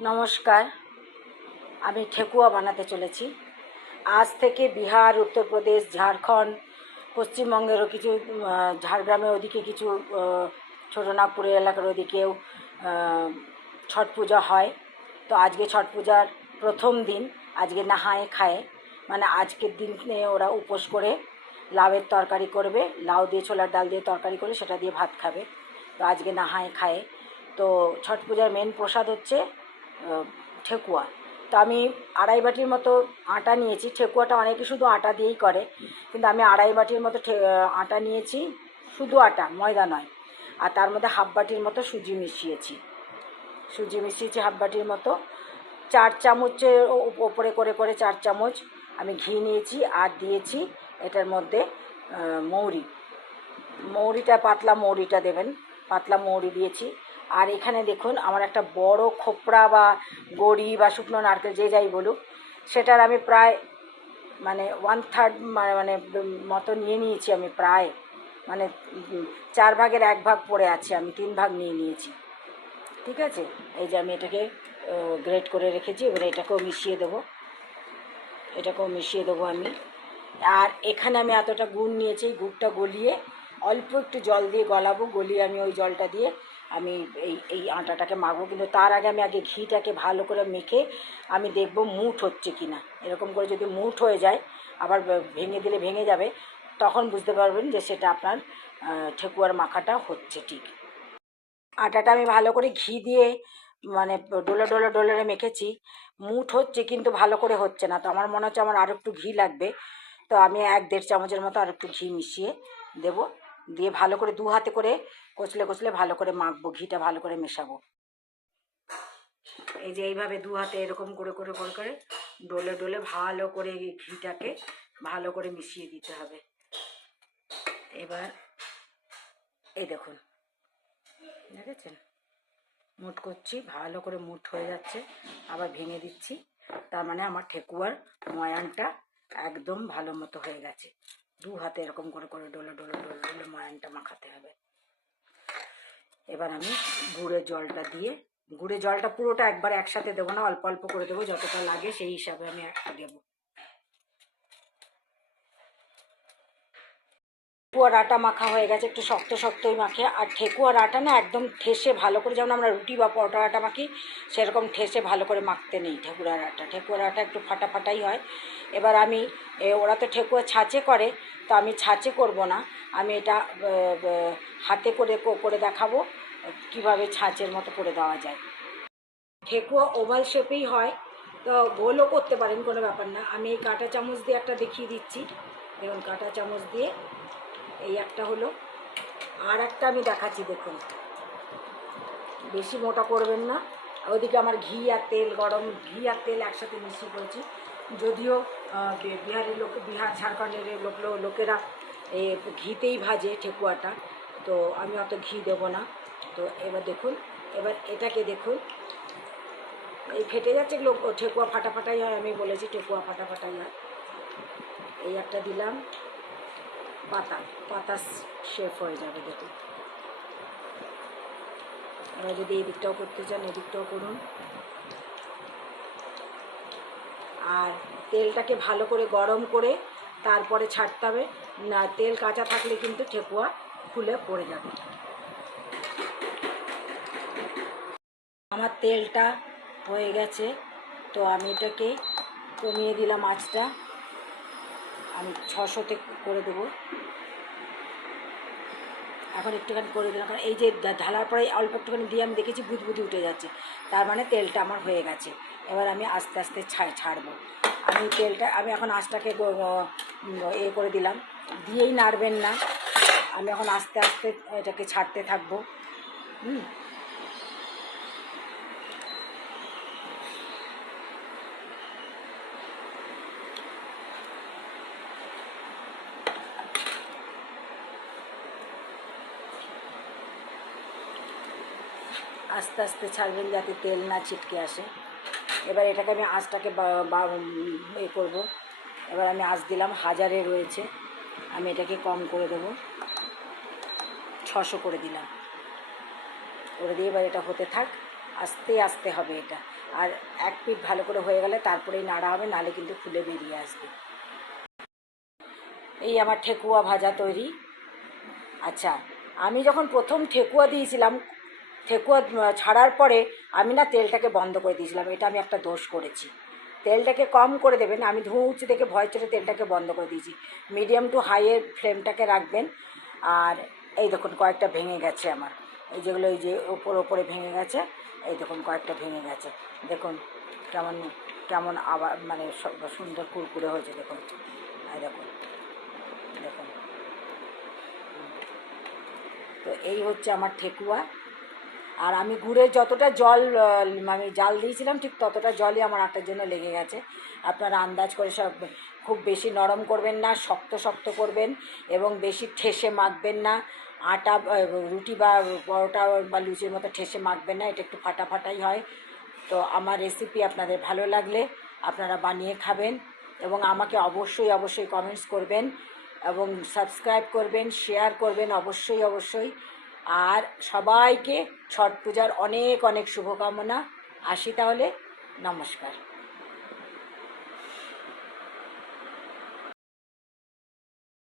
নমস্কার। আমি ঠেকুয়া বানাতে চলেছি। আজ থেকে বিহার, উত্তরপ্রদেশ, ঝাড়খণ্ড, পশ্চিমবঙ্গেরও কিছু ঝাড়গ্রামের ওদিকে কিছু ছোটনাগপুরের এলাকার ওদিকেও ছট পূজা হয়। তো আজকে ছট পূজার প্রথম দিন। আজকে নাহায়ে খায়ে, মানে আজকের দিনে ওরা উপোস করে লাউয়ের তরকারি করবে, লাউ দিয়ে ছোলার ডাল দিয়ে তরকারি করে সেটা দিয়ে ভাত খাবে। তো আজকে নাহায়ে খায়ে। তো ছট পূজার মেন প্রসাদ হচ্ছে ঠেকুয়া। তো আমি আড়াই বাটির মতো আটা নিয়েছি। ঠেকুয়াটা অনেকে শুধু আটা দিয়েই করে, কিন্তু আমি আড়াই বাটির মতো আটা নিয়েছি, শুধু আটা, ময়দা নয়। আর তার মধ্যে হাফ বাটির মতো সুজি মিশিয়েছি হাফ বাটির মতো। 4 চামচের ওপরে করে করে 4 চামচ আমি ঘি নিয়েছি, আর দিয়েছি এটার মধ্যে মৌরিটা, পাতলা মৌরিটা দেবেন, পাতলা মৌরি দিয়েছি। আর এখানে দেখুন আমার একটা বড় খোপড়া বা গড়ি বা শুকনো নারকেল যে যাই বলুক, সেটার আমি প্রায় মানে 1/3 মানে মতো নিয়ে নিয়েছি। আমি প্রায় মানে 4 ভাগের 1 ভাগ পড়ে আছে, আমি 3 ভাগ নিয়ে নিয়েছি। ঠিক আছে, এই যে আমি এটাকে গ্রেট করে রেখেছি। এবারে এটাকেও মিশিয়ে দেবো আমি। আর এখানে আমি এতটা গুড় নিয়েছি, গুড়টা গলিয়ে অল্প একটু জল দিয়ে গলিয়ে আমি ওই জলটা দিয়ে আমি এই আটাটাকে মাখবো। কিন্তু তার আগে আমি ঘিটাকে ভালো করে মেখে আমি দেখব মুঠ হচ্ছে কি না। এরকম করে যদি মুঠ হয়ে যায়, আবার ভেঙে দিলে ভেঙে যাবে, তখন বুঝতে পারবেন যে সেটা আপনার ঠেকুয়ার মাখাটা হচ্ছে ঠিক। আটাটা আমি ভালো করে ঘি দিয়ে মানে ডোলে মেখেছি। মুঠ হচ্ছে, কিন্তু ভালো করে হচ্ছে না। তো আমার মনে হচ্ছে আমার আরও একটু ঘি লাগবে। তো আমি 1-1.5 চামচের মতো আর একটু ঘি মিশিয়ে দেব। দিয়ে ভালো করে 2 হাতে করে কচলে ভালো করে মাখবো, ঘিটা ভালো করে মেশাবো। এই যে এইভাবে 2 হাতে এরকম করে ডোলে ভালো করে ঘিটাকে ভালো করে মিশিয়ে দিতে হবে। এবার এই দেখুন, দেখেছেন, মুঠ করছি, ভালো করে মুঠ হয়ে যাচ্ছে, আবার ভেঙে দিচ্ছি। তার মানে আমার ঠেকুয়ার ময়ানটা একদম ভালো মতো হয়ে গেছে। 2 হাতে এরকম করে ডোলে ময়ানটা মাখাতে হবে। এবার আমি গুড়ের জলটা পুরোটা একবার একসাথে দেবো না, অল্প অল্প করে দেবো, যতটা লাগে সেই হিসাবে আমি দেবো। ঠেকুয়ার আটা মাখা হয়ে গেছে, একটু শক্তই মাখে। আর ঠেকুয়ার আটা না একদম ঠেসে ভালো করে, যেমন আমরা রুটি বা পরোটার আটা মাখি সেরকম ঠেসে ভালো করে মাখতে নেই ঠেকুয়ার আটা একটু ফাটাই হয়। এবার আমি ওরা তো ঠেকুয়া ছাঁচে করে, তো আমি ছাঁচে করব না, আমি এটা হাতে করে দেখাবো কিভাবে ছাঁচের মতো করে দেওয়া যায়। ঠেকুয়া ওভাল শেপেই হয়, তো গোলও করতে পারেন, কোনো ব্যাপার না। আমি এই কাঁটা চামচ দিয়ে একটা দেখিয়ে দিচ্ছি। দেখুন, কাঁটা চামচ দিয়ে এই একটা হলো, আর একটা আমি দেখাচ্ছি। দেখুন, বেশি মোটা করবেন না। ওইদিকে আমার ঘি আর তেল একসাথে মিশিয়ে করেছি। যদিও বিহার ঝাড়খণ্ডের লোকেরা ঘিতেই ভাজে ঠেকুয়াটা, তো আমি অত ঘি দেবো না। তো এবার দেখুন, এবার এটাকে দেখুন, এই ফেটে যাচ্ছে, এগুলো ঠেকুয়া ফাটাই হয়। আমি বলেছি ঠেকুয়া ফাটাই হয়। এই একটা দিলাম, পাতা শেপ হয়ে যাবে। দেখুন, এবার যদি এই দিকটাও করতে চান, এদিকটাও করুন। আর তেলটাকে ভালো করে গরম করে তারপরে ছাড়তে হবে, না তেল কাঁচা থাকলে কিন্তু ঠেকুয়া খুলে পড়ে যাবে। আমার তেলটা হয়ে গেছে, তো আমি এটাকে কমিয়ে দিলাম আঁচটা। আমি 600-তে করে দেবো। এখন একটুখানি করে দিলাম, কারণ এই যে ঢালার পরে অল্প একটুখানি দিয়ে আমি দেখেছি বুদবুদি উঠে যাচ্ছে, তার মানে তেলটা আমার হয়ে গেছে। এবার আমি আস্তে আস্তে ছাড়বো। আমি এখন আঁচটাকে করে দিলাম, দিয়েই নাড়বেন না। আমি এখন আস্তে আস্তে এটাকে ছাড়তে থাকবো। আস্তে আস্তে ছাড়বেন যাতে তেল না ছিটকে আসে। এবার এটাকে আমি আঁচটাকে করবো। এবার আমি আঁচ দিলাম, 1000-এ রয়েছে, আমি এটাকে কম করে দেবো, 600 করে দিলাম। করে দিয়ে এবার এটা হতে থাক। আস্তে আস্তে হবে এটা। আর এক পিঠ ভালো করে হয়ে গেলে তারপরেই নাড়া হবে, নাহলে কিন্তু ফুলে বেরিয়ে আসবে। এই আমার ঠেকুয়া ভাজা তৈরি। আচ্ছা, আমি যখন প্রথম ঠেকুয়া দিয়েছিলাম, ঠেকুয়া ছাড়ার পরে আমি না তেলটাকে বন্ধ করে দিয়েছিলাম, এটা আমি একটা দোষ করেছি। তেলটাকে কম করে দেবেন, আমি ধোঁয়া উঠছে দেখে ভয় চলে তেলটাকে বন্ধ করে দিয়েছি। মিডিয়াম টু হাইয়ের ফ্লেমটাকে রাখবেন। আর এই দেখুন কয়েকটা ভেঙে গেছে আমার, এই যেগুলো এই যে ওপরে ভেঙে গেছে, এই দেখুন কয়েকটা ভেঙে গেছে। দেখুন কেমন কেমন আবার মানে সুন্দর কুরকুরে হয়েছে, দেখুন এই দেখুন দেখুন। তো এই হচ্ছে আমার ঠেকুয়া। আর আমি গুড়ের যতটা জল আমি জাল দিয়েছিলাম ঠিক ততটা জলই আমার আটার জন্য লেগে গেছে। আপনারা আন্দাজ করে সব, খুব বেশি নরম করবেন না, শক্ত শক্ত করবেন এবং বেশি ঠেসে মাখবেন না। আটা রুটি বা পরোটা বা লুচির মতো ঠেসে মাখবেন না, এটা একটু ফাটাফাটাই হয়। তো আমার রেসিপি আপনাদের ভালো লাগলে আপনারা বানিয়ে খাবেন এবং আমাকে অবশ্যই অবশ্যই কমেন্টস করবেন এবং সাবস্ক্রাইব করবেন, শেয়ার করবেন অবশ্যই অবশ্যই। আর সবাইকে ছট পূজার অনেক অনেক শুভকামনা। আসি তাহলে, নমস্কার।